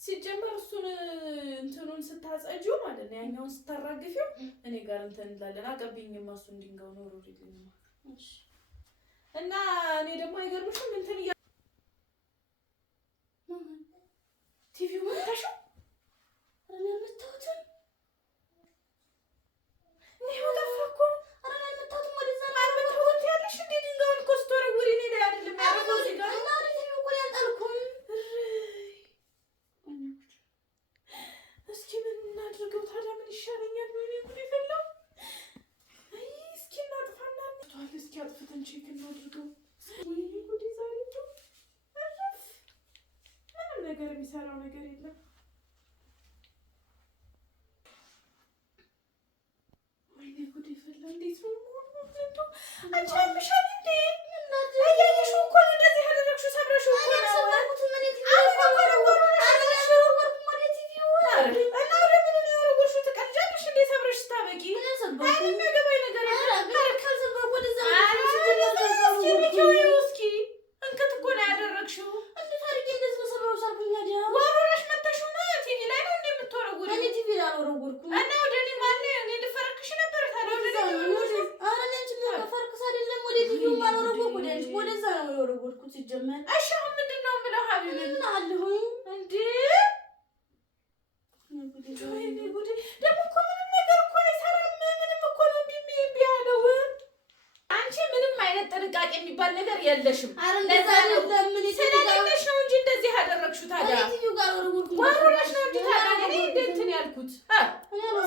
ሲጀመር እሱን እንትኑን ስታጸጂው ማለት ነው ያኛውን ስታራግፊው እኔ ጋር እንትን እንላለን። አቀብኝማ እሱን ድንጋዩን ወሩልኝማ። እሺ እና እኔ ደግሞ አይገርምሽም እንትን ቲቪው ወጣሽ አረ ለምታውትን ነው ወጣፈኩ አረ ለምታውትን ወደዛ አልበታውት ያለሽ እንዴ ድንጋዩን ኮስቶረ ወሪ እኔ ላይ አይደለም ያረፈው ሲጋ እና አረ ቲቪው እኮ ያልጣልኩም። እስኪ ምን እናድርገው ታዲያ ምን ይሻለኛል? ወይኔ ጉድ ይፈላው። አይ እስኪ እናጥፋና እንቷል እስኪ አጥፍተን ቼክ እናድርገው። ወይኔ ጉድ ይዛልኝ አረፍ ምንም ነገር የሚሰራው ነገር የለም። ወይኔ ጉድ ይፈላ። እንዴት ነው ወንዱ አንቺ አምሻል እንዴ? አያየሽው እኮ ነው እንደዚህ ያደረግሽው ሰብረሽው እኮ ነው። ሰማሁት ምን ይትይው ጥንቃቄ የሚባል ነገር የለሽም። ለዛ ነው ለምን ስለሌለሽ ነው እንጂ እንደዚህ ያደረግሽው። ታዲያ ቲቪው ጋር ወሩራሽ ነው እንጂ ታዲያ እኔ እንትን ያልኩት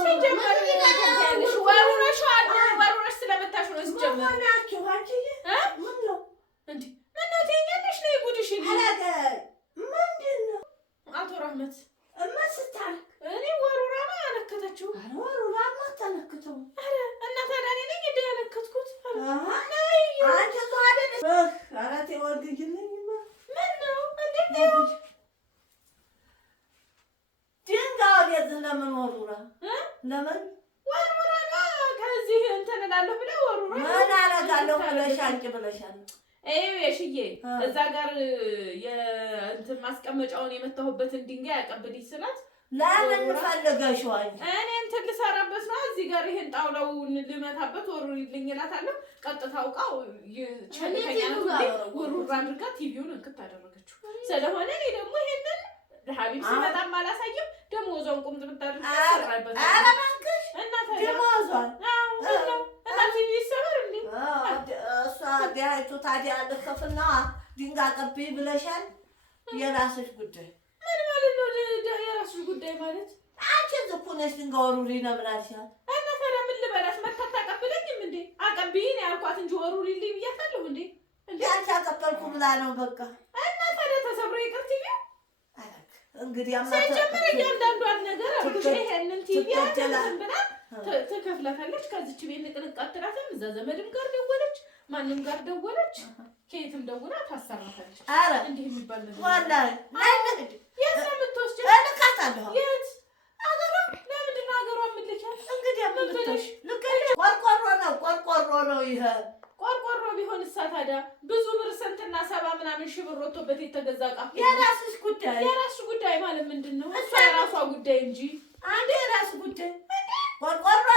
ሲጀመር ያለሽ ወሩራሽ ወሩራሽ ስለመታሽ ነው ሲጀመር ናችሁ አንቺ ምን ነው እንዴ ምን ነው ትይኛለሽ ነው ጉድሽ አላገ ምንድነው አቶ ረህመት እመስታል እኔ ወሩራ ነው ያነከተችው። ወሩራ ማታነከተው አረ እና ታዲያ እኔ ነኝ እንደ ያነከትኩት አንቺ ዛሬ አራቴ ወርግልኝማ ምን ነው እንዴ ድንጋው የት ለምን ወሩራ ለምን ወሩራ ከዚህ እንትን እላለሁ ብለው ወሩራ ምን አደርጋለሁ ብለሻል እይው የሽዬ እዛ ጋር የእንትን ማስቀመጫውን የመታሁበትን ድንጋይ ያቀብልኝ ስላት ለምን ፈልገሽው አንቺ እኔ እንትን ልሰራበት ነው እዚህ ጋር ይሄን ጣውላውን ልመታበት ወሩልኝ እላታለሁ። ቀጥታ አውቃው ቸልተኛ ነው ወሩራ አድርጋ ቲቪውን እንክት አደረገችው። ስለሆነ እኔ ደግሞ ይሄንን ለሐቢብ ሲመጣም አላሳየም ደሞዟን ቁምጥ ብታደርግ ሰራበት አላማንከሽ እና ደሞዟን እና ቲቪ ይሰበር እንዴ እሷ ዲያይቱ ታዲያ ልከፍና ድንጋይ ቀብይ ብለሻል። የራስሽ ጉዳይ ምን ማለት ነው? የራስሽ ጉዳይ ማለት አንቺ ዝኩነሽ ድንጋይ ወሩሪ ነው ብላሻል። እና ታዲያ ምን ልበላሽ? መታታ አቀብለኝም እንዴ አቀብይኝ ያልኳት እንጂ ወሩሪልኝ ብያታለሁ እንዴ እንዴ አንቺ አቀበልኩ ብላ ነው በቃ። እና ታዲያ ተሰብሮ ይቅር ቲቪ እንግዲህ አማታ ሲጀመር እያንዳንዷን ነገር አብሽ ይሄንን ቲቪ አትልም ብላ ትከፍላታለች። ከዚች ቤት ንቅንቃትራትም እዛ ዘመድም ጋር ደወለች ማንም ጋር ደወለች ከየትም ደውላ ታሰራታለች። አረ እንዴ የሚባል ነገር ወላሂ ለምን የት ነው የምትወስጂው? እልካታለሁ የት አገሯ ለምንድን ነው አገሯ የምልኪያት? እንግዲህ አምጥተሽ ልከሽ ቆርቆሮ ነው ይሄ ቆርቆሮ ቢሆን እሳ ታዲያ ብዙ ብር ስንትና 70 ምናምን ሺህ ብር ወጥቶበት የተገዛ ዕቃ የራስሽ ጉዳይ ማለት ምንድን ነው? እሷ የራሷ ጉዳይ እንጂ አንዴ የራስ ጉዳይ ቆርቆሮ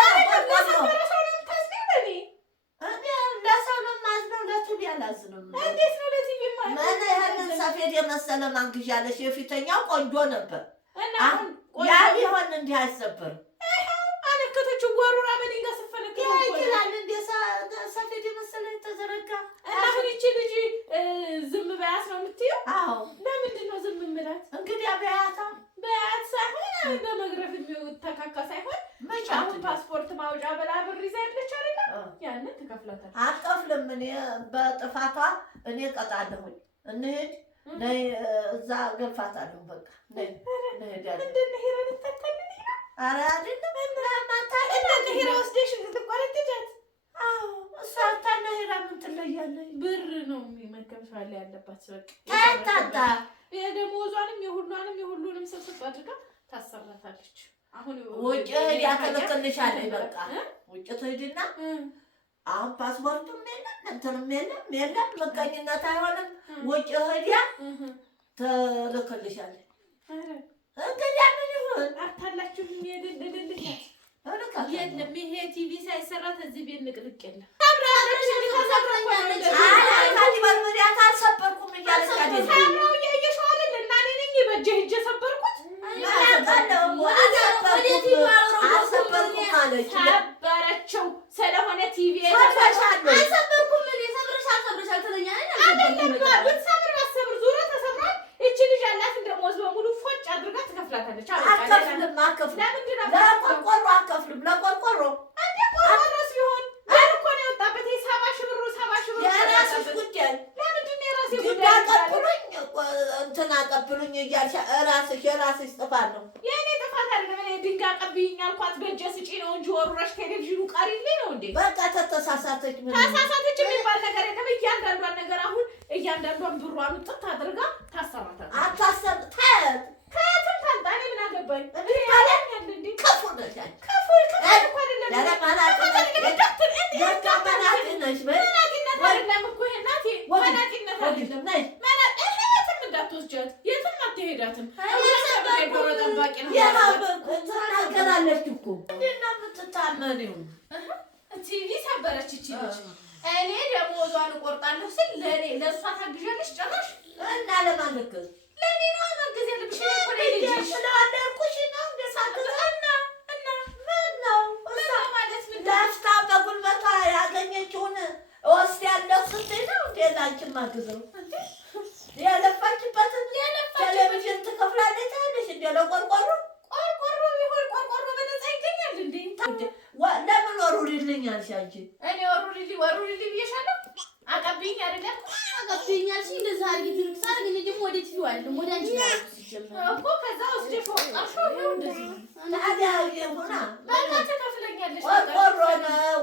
ለሰው ነው ማዝነው ለቲቪ አላዝንም። እንዴት ነው ለቲቪ ማለት ምን ያህል ሰፌድ የመሰለ ማንግዣለሽ? የፊተኛው ቆንጆ ነበር አሁን ያ ቢሆን እንዲህ አይሰበርም። አነከተችው ወሩራ በድንጋይ ስፈነከ ይችላል እንደ ሰፌድ የመሰለ ተዘረጋ። አሁን እቺ ልጅ ዝም በያት ነው የምትይው? አዎ ለምንድን ነው ዝም የምላት? እንግዲህ በያት ሳይሆን በመግረፍ የሚተካካ ሳይሆን አሁን ፓስፖርት ማውጫ ብላ ብር ይዛ ያለች አይደል? ያንን ትከፍላታለች። አትከፍልም። እኔ በጥፋቷ እኔ ቀጣለሁኝ። እንሂድ ነይ እዛ ገልፋታለሁ። በቃ ነይ እንደነ ሄራ ልትተከልኝ ነው። ኧረ አይደለም እንደነ ሄራ ወስደሽ ልትቆረጥጃት። አዎ እሷ ታና ሄራ ምን ትለያለች? ብር ነው የሚመከፍሻል ያለባት። በቃ ታታ የደሞዟንም የሁሉንም ሰብስብ አድርጋ ታሰራታለች። አሁን ወጪ ያከለከልሻለች። በቃ ውጭ ትሄድና አሁን ፓስፖርቱም የለም እንትንም የለም መቀኝነት አይሆንም። ውጭ ሄዲያ ትልክልሻለች። የለም ይሄ ቲቪ ሳይሰራ ከዚህ ቤት ንቅንቅ የለም። አልሰበርኩም እያለች ሰበረችው ስለሆነ ቲቪ ይቺ ልጅ ያላት እንደሞዝ በሙሉ ፎጭ አድርጋ ትከፍላታለች። አከፍልም ለቆርቆሮ እንደ ቆርቆሮ ሲሆን እኮ ነው የወጣበት። የሰባ ሺህ ብሩ የራስሽ ጉዳይ። ለምንድን ነው የራሴ ጉዳይ? አቀብሉኝ እንትን አቀብሉኝ እያልሽ የራስሽ ጥፋት ነው። የእኔ ጥፋት አይደለም። እኔ ድንጋይ አቀብይኝ አልኳት በእጄ ስጪ ነው እንጂ ወሩረሽ ቴሌቪዥኑ ቀሪልኝ ነው እንዴ? በቃ ተሳሳተች። ተሳሳተች የሚባል ነገር የለም። እያንዳንዷን ነገር አሁን እያንዳንዷን ብሯን ጥጥ አድርጋ ታሰራታለች። ከየትም ታምጣ እኔ ምን አገባኝ? ክፉ ነሽ ክፉ እንዳትወስጃት የትም አትሄዳትም። ትናገራለች እኮ እንዴት ነው የምትታመኒው? ቲቪ ሰበረች ይቺ ልጅ። እኔ ደሞዟን እቆርጣለሁ ስል ለእኔ ለእሷ ታግዣለሽ ጭራሽ። እና ለማን ልክዝ? ለእኔ ነው ማገዝ ያለብሽ እኮ ልጅ ስለዋለልኩሽ ነው እንደሳግዛና እና ምን ነው ማለት ምን ለፍታ በጉልበቷ ያገኘችውን እወስዳለሁ ስትይ ነው እንዴ ላንቺን ማግዘው? ያለፋችበትን ቴሌቪዥን ትከፍላለች አለሽ እንደ ለቆርቆሮ ቢሆን ቆርቆሮ በነፃ ይገኛል እንዴ? ለምን ወሩልኝ አልሽ አንቺ? እኔ ወሩልኝ ብዬሻለሁ። አቀብይኝ አይደለም አቀብይኝ አልሽኝ። እንደዛ አድርጊ ትርክስ አድርጊ። እኔ ደግሞ ወደ ቲቪው አይደለም ወደ አንቺ ነው እኮ ከዛ ውስጥ ፎጣሽ ነው እንደዚህ ታዲያ ይሁና በቃ ትከፍለኛለሽ። ቆርቆሮ ነው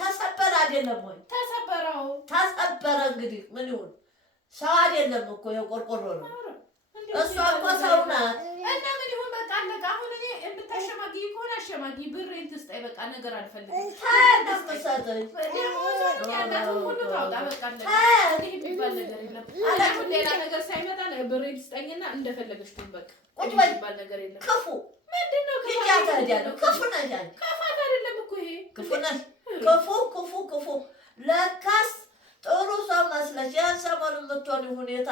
ተሰበረ አይደለም ወይ? ተሰበረ እንግዲህ ምን ይሁን? ሰው አይደለም እኮ የቆርቆሮ ነው። እሷ እኮ ሰው ናት። እና ምን ይሁን በቃ አለቃ። አሁን እኔ የምታሸማጊ ከሆነ አሸማጊ፣ ብሬን ትስጠኝ በቃ። ነገር አልፈልግም። ታደምሰጠኝ ደሞዝ ያላችሁ ሁሉ ታውጣ በቃ። እንዴ የሚባል ነገር የለም። አሁን ሌላ ነገር ሳይመጣ ብሬን ትስጠኝና እንደፈለገሽ ትሁን በቃ። ቁጭ በይ የሚባል ነገር የለም። ክፉ ምንድነው? ክፉ ነሽ። ክፋት አይደለም እኮ ይሄ። ክፉ ነሽ። ክፉ ለካስ ጥሩ ሰው መስለሽ ያን ሰሞኑን የምትሆን ሁኔታ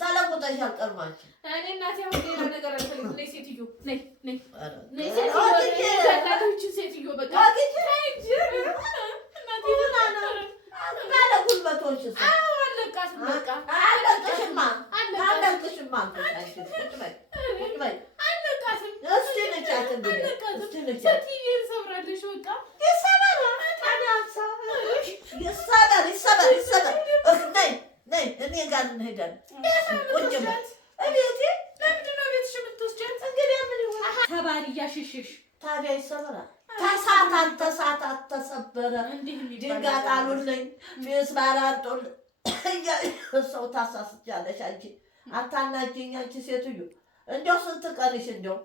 ተለውጠሻል። ቀርማችሁ እኔ እናቴ አሁን ሌላ ነገር አልፈልግም። ነይ ሴትዮ ነይ ሴትዮ በቃ ጉልበቶች አለቃትም በቃ አለቅሽማ ይሰበር። ነይ እኔ ጋር እንሄዳለን። ለምንድን ነው ቤትሽ የምትወስጃት? እንግዲህ ምን ይሆን ተባሪ እያሸሸሽ ታዲያ ይሰበራል። ተሳታት ተሰበረ። ድንጋይ ጣሉልኝ ሚስማር አንጡልኝ ሰው ታሳስቻለሽ አንቺ። አታናጂኝ አንቺ ሴትዮ። እንደው ስንት ቀንሽ እንደው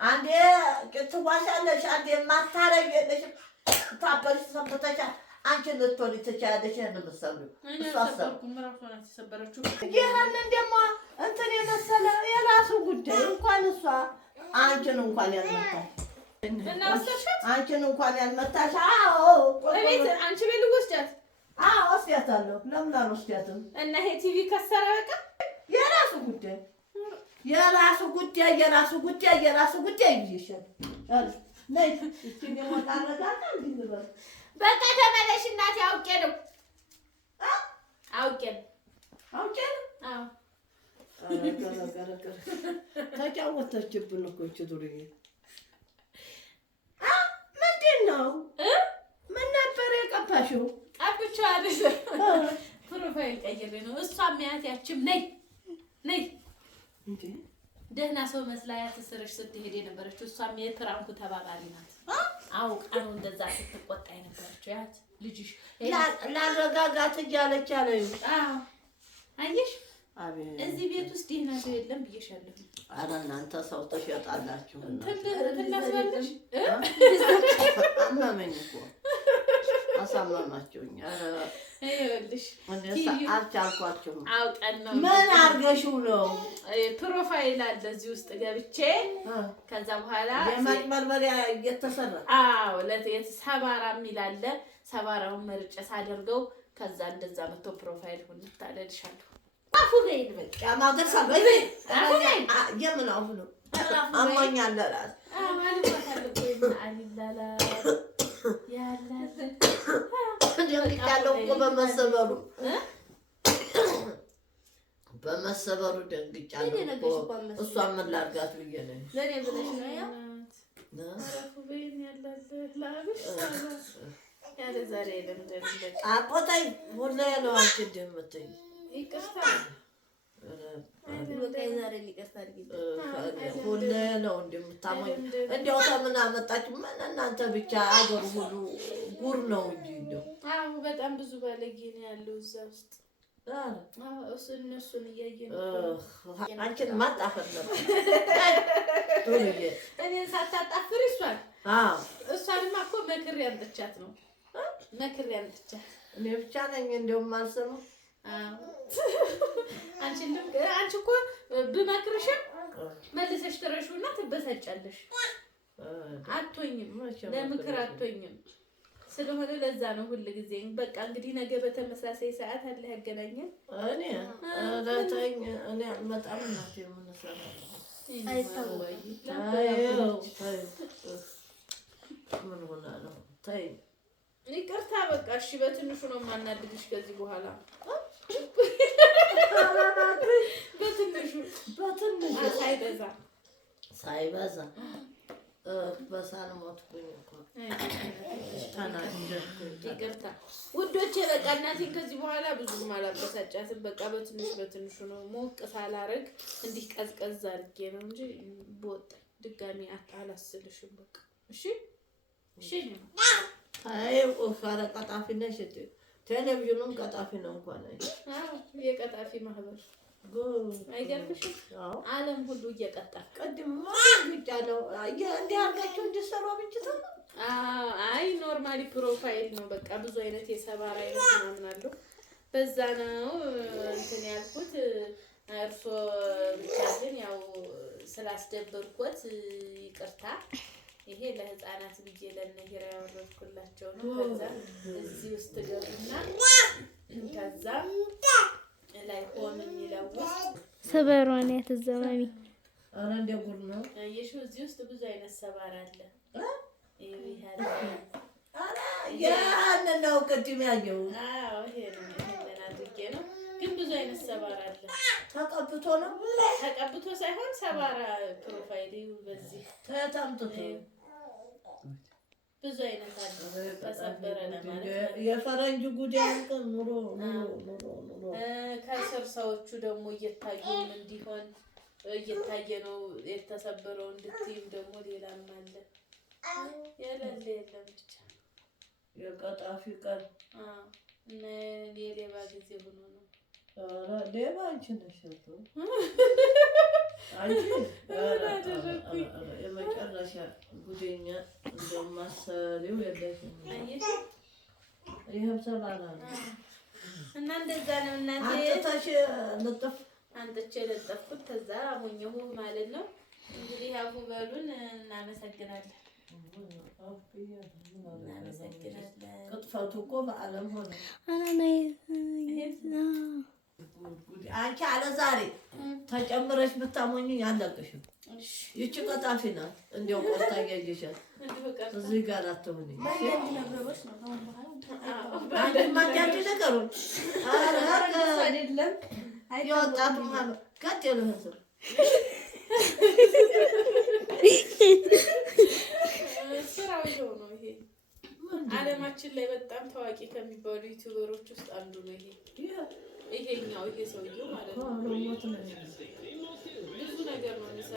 አንዴ ትዋሻለሽ፣ አንዴ ማታረግ የለሽም። ታበልሽ ሰንብተሻል። አንቺ ልትሆኚ ትችያለሽ። ይሄን የምትሰብሪው እሷ ይሄንን ደግሞ እንትን የመሰለ የራሱ ጉዳይ እንኳን እሷ አንቺን እንኳን ያልመታሽ አንቺን እንኳን ያልመታሽ። አዎ እቤት አንቺ ቤት ልወስዳት? አዎ ወስዳታለሁ። ለምን አልወስዳትም? እና ይሄ ቲቪ ከሰረ በቃ የራሱ ጉዳይ ይይሻል። ነይ እስኪ ደግሞ ታረጋጋ እንድንበል በቃ ተመለሽ እናቴ። አውቄ ነው። አዎ ተጫወተችብን እኮ እቺ ዱርዬ። ምንድን ነው? ምን ነበር የቀባሽው? ቀብቼው አይደለም ፕሮፋይል ቀይሬ ነው። እሷ የሚያት ያችም ነይ እንዴ ደህና ሰው መስላ ያትስርሽ ስትሄድ የነበረችው እሷም የፕራንኩ ተባባሪ ናት። አውቃ ነው እንደዛ ስትቆጣ የነበረችው። ያት ልጅሽ ላረጋጋት እያለች አለኝ። አየሽ እዚህ ቤት ውስጥ ደህና ሰው የለም ብዬሻለሁ። ኧረ እናንተ ሰው ተሸጣላችሁ። ትናስባለሽ አመመኝ እኮ አሳመማችሁኝ። ይኸውልሽ አልቻልኳቸውም። አውቀን ነው። ምን አድርገሽው ነው? ፕሮፋይል አለ እዚህ ውስጥ ገብቼ ከዛ በኋላ የማጭበርበሪያ እየተሰራ ሰባራ የሚል አለ። ሰባራውን መርጬ ሳደርገው ከዛ እንደዛ መጥቶ ፕሮፋይል ሁሉ ታለልሻለሁ። አፉ ገይን በቃ ማገርሳ የምን አፉ ነው? አሞኛል እራስ ማለት አሊላላ ደንግጫለሁ እኮ በመሰበሩ ደንግጫለሁ እኮ። እሷን ምን ላድርጋት ብዬሽ ነው። ለኔ ብለሽ ነው ያው አረፉ በይን ያላልህ ላብሽ ያለ ዛሬ ለምደን አቆጣይ ሁላ ያለው አንቺ እንደምትይኝ ይቅርታ ወቀይ ዛሬ ሊቀርታ አድርጊ ሁላ ያለው እንደምታሞኝ እንደው ተምን አመጣች? ምን እናንተ ብቻ አገሩ ሁሉ ጉር ነው እንጂ እንደው አዎ በጣም ብዙ ባለጌ ነው ያለው እዛ ውስጥ። እነሱን እያየን አንቺን ማጣፈር ነበር። እኔን ሳታጣፍሪ እሷንማ እኮ መክሬ አምጥቻት ነው። መክሬ አምጥቻት እኔ ብቻ ነኝ እንደውም አልሰማም። አንቺ እኮ ብመክርሽም መልሰሽ ትረሺውና ትበሳጫለሽ። አትሆኝም፣ ለምክር አትሆኝም። ስለሆነ ለዛ ነው ሁሉ ጊዜ በቃ እንግዲህ ነገ በተመሳሳይ ሰዓት አለ ያገናኘን። እኔ ለታኝ እኔ አልመጣም እናቴ ምን ሰራለሁ ምን ሆና ነው? ተይ ይቅርታ በቃ እሺ። በትንሹ ነው የማናድድሽ ከዚህ በኋላ በትንሹ ሳይበዛ በሳልሞትኩኝ እኮ ይቅርታ ውዶቼ። በቃ እናቴን ከዚህ በኋላ ብዙም አላበሳጫትም። በቃ በትንሹ ነው ሞቅ ሳላረግ እንዲህ ቀዝቀዝ አድርጌ ነው እንጂ በወጣ ድጋሚ አላስልሽም። በቃ እሺ እሺ። አይ ኦፋራ ቀጣፊ ነሽ። ቴሌቪዥኑም ቀጣፊ ነው እንኳን የቀጣፊ ማህበር አይገርምሽም? ዓለም ሁሉ እየቀጣፍ ቅድም ብቻ ነው እንዲህ አድርጋችሁ እንዲሰሩ ብቻ ነው። አይ ኖርማሊ ፕሮፋይል ነው በቃ ብዙ አይነት የሰባራ አይነት ምናምን አለው። በዛ ነው እንትን ያልኩት። እርሶ ብቻ ግን ያው ስላስደበርኩት ይቅርታ። ይሄ ለህፃናት ብዬ ለነገር ያወረድኩላቸው ነው። ከዛ እዚህ ውስጥ ገቡና ከዛ ላይ ሆነ የሚለው ሰበሯን ያተዘማሚ አረ እንደ ጉድ ነው። አየሽው እዚህ ውስጥ ብዙ አይነት ሰባራ አለ። አረ ያን ነው ቅድም ያየው። አዎ ይሄ ነው አድርጌ ነው። ግን ብዙ አይነት ሰባራ አለ። ተቀብቶ ነው ተቀብቶ ሳይሆን ሰባራ ፕሮፋይል በዚህ ተታምጥቶ ብዙ አይነት አለ። ተሰበረ ለማለት የፈረንጅ ጉዳይ ኑሮ ከስር ሰዎቹ ደግሞ እየታዩም እንዲሆን እየታየ ነው የተሰበረው እንድትይም ደግሞ ሌላም አለ። የለም ብቻ የቀጣፊ ቀን እና የሌባ ጊዜ ሆኖ ነው። ኧረ ሌባ አንቺ ነሽ እኮ አንቺ የመጨረሻ ጉደኛ እንደማሰሪው የለሽም። ይሄም ሰባራ ነው እና እንደዛ ነው እናቴ አንተሽ ልጥፍ አንተቼ ለጠፍኩት ከዛ አሞኘሁ ማለት ነው። እንግዲህ አፉ በሉን። እናመሰግናለን። ቅጥፈቱ እኮ በዓለም ሆነ። አንቺ አለ ዛሬ ተጨምረሽ ብታሞኝ ያለቅሽም። ይቺ ቀጣፊ ናት። እንዲያው ቆርታ እያየሻት እዚህ ጋር አትሆኝ። ማጃጅ ነገሩን አይደለም የወጣቱ ማህበር ቀጥሉ ህዝብ ስራው ይኸው ነው። ይሄ ዓለማችን ላይ በጣም ታዋቂ ከሚባሉ ዩቲዩበሮች ውስጥ አንዱ ነው። ይሄኛው ይሄ ሰውዬው ማለት ነው። ብዙ ነገር ነው